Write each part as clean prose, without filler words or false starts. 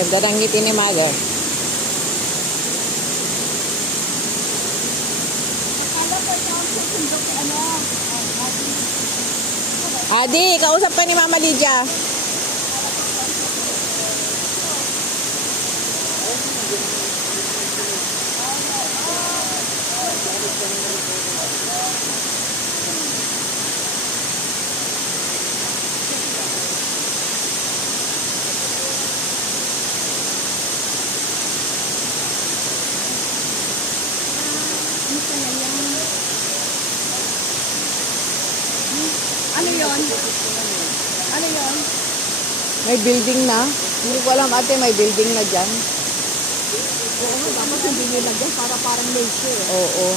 Ganda ng ngiti ni Mother. Adi, kausap ka ni Mama Lydia. Ano yun? Ano yun? May building na. Hindi ko alam ate, may building na dyan. Oo nga, dapat hindi nila dyan para parang nature. Oo.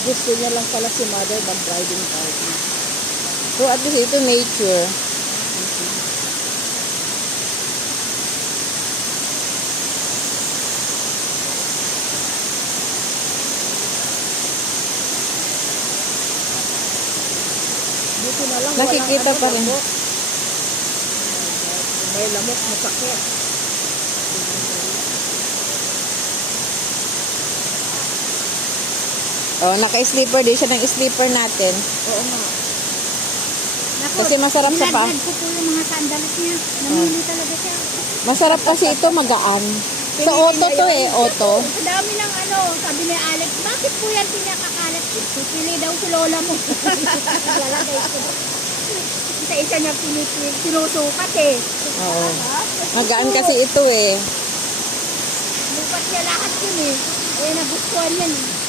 Gusto niya lang pala si Mother mag-riding party. So at least ito nature. Buti na lang, Nakikita walang pa rin. lamok. May lamok, masakit. Oh, naka-sleeper din siya ng sleeper natin. Oo nga. Kasi masarap sa paa. Nilaglag ko po yung mga sandalis niya. Namili talaga siya. Masarap kasi ito magaan. Sa auto to eh, auto. Sa dami ng ano, sabi ni Alex, bakit po yan pinakakalat? Pipili daw si Lola mo. Lalagay ko. Isa-isa niya sinusukat eh. Oo. Magaan kasi ito eh. Lupat niya lahat yun eh. Eh, nagustuhan yan eh.